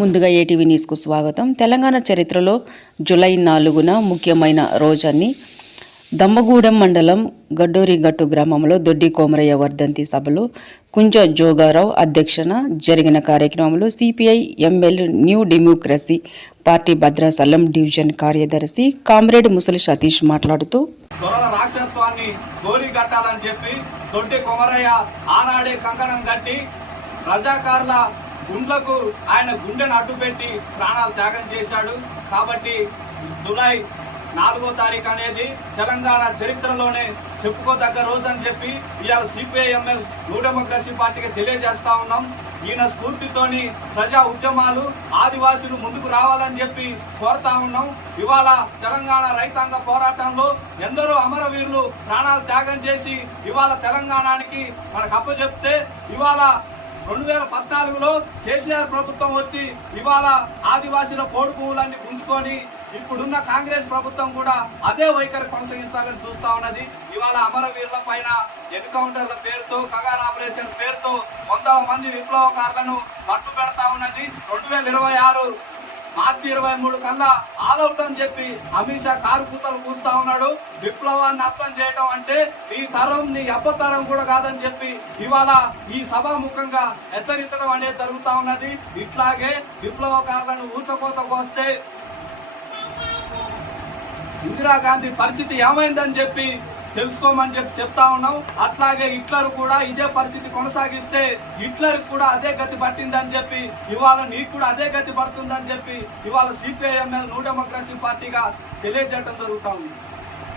ముందుగా ఏటీవీ న్యూస్కు స్వాగతం. తెలంగాణ చరిత్రలో జూలై 4న ముఖ్యమైన రోజని దమ్మగూడెం మండలం గడ్డూరిగట్టు గ్రామంలో దొడ్డి కోమరయ్య వర్ధంతి సభలో కుంజ జోగారావు అధ్యక్షన జరిగిన కార్యక్రమంలో CPI ML new democracy party Bhadrachalam division కార్యదర్శి కామ్రేడ్ ముసలి సతీష్ మాట్లాడుతూ రాక్షసత్వాన్ని గోరిగట్టాలని చెప్పి దొడ్డి కోమరయ్య ఆనాడే కంకణం కట్టి రజాకారుల గుండ్లకు ఆయన గుండెను అడ్డుపెట్టి ప్రాణాలు త్యాగం చేశాడు. కాబట్టి జూలై 4వ తారీఖు అనేది తెలంగాణ చరిత్రలోనే చెప్పుకోదగ్గ రోజు అని చెప్పి ఇవాళ సిపిఐఎంఎల్ న్యూ డెమోక్రసీ పార్టీకి తెలియజేస్తా ఉన్నాం. ఈయన స్ఫూర్తితోని ప్రజా ఉద్యమాలు ఆదివాసులు ముందుకు రావాలని చెప్పి కోరుతా ఉన్నాం. ఇవాళ తెలంగాణ రైతాంగ పోరాటంలో ఎందరో అమరవీరులు ప్రాణాలు త్యాగం చేసి ఇవాళ తెలంగాణకి మనకు అప్పచెప్తే ఇవాళ 2014లో కేసీఆర్ ప్రభుత్వం వచ్చి ఇవాళ ఆదివాసీల పోడు పువ్వులన్నీ గుంజుకొని ఇప్పుడున్న కాంగ్రెస్ ప్రభుత్వం కూడా అదే వైఖరి కొనసాగించాలని చూస్తా ఉన్నది. ఇవాళ అమరవీరుల పైన ఎన్కౌంటర్ల పేరుతో కగార్ ఆపరేషన్ పేరుతో 100 మంది విప్లవకారులను పట్టు పెడతా ఉన్నది. 2026 మార్చి 23 కల్లా ఆల్అౌట్ అని చెప్పి అమిత్ షా కారు కూతలు కూస్తా ఉన్నాడు. విప్లవాన్ని అర్థం చేయడం అంటే నీ తరం నీ అబ్బతరం కూడా కాదని చెప్పి ఇవాళ ఈ సభాముఖంగా హెచ్చరించడం అనేది జరుగుతా ఉన్నది. ఇట్లాగే విప్లవకారులను ఊచకోతకు వస్తే ఇందిరాగాంధీ పరిస్థితి ఏమైందని చెప్పి తెలుసుకోమని చెప్పి చెప్తా ఉన్నాం. అట్లాగే హిట్లర్ కూడా ఇదే పరిస్థితి కొనసాగిస్తే హిట్లర్ కూడా అదే గతి పట్టిందని చెప్పి ఇవాళ నీకు కూడా అదే గతి పడుతుందని చెప్పి ఇవాళ సిపిఐఎంఎల్ న్యూ డెమోక్రసీ పార్టీగా తెలియజేయడం జరుగుతా ఉంది.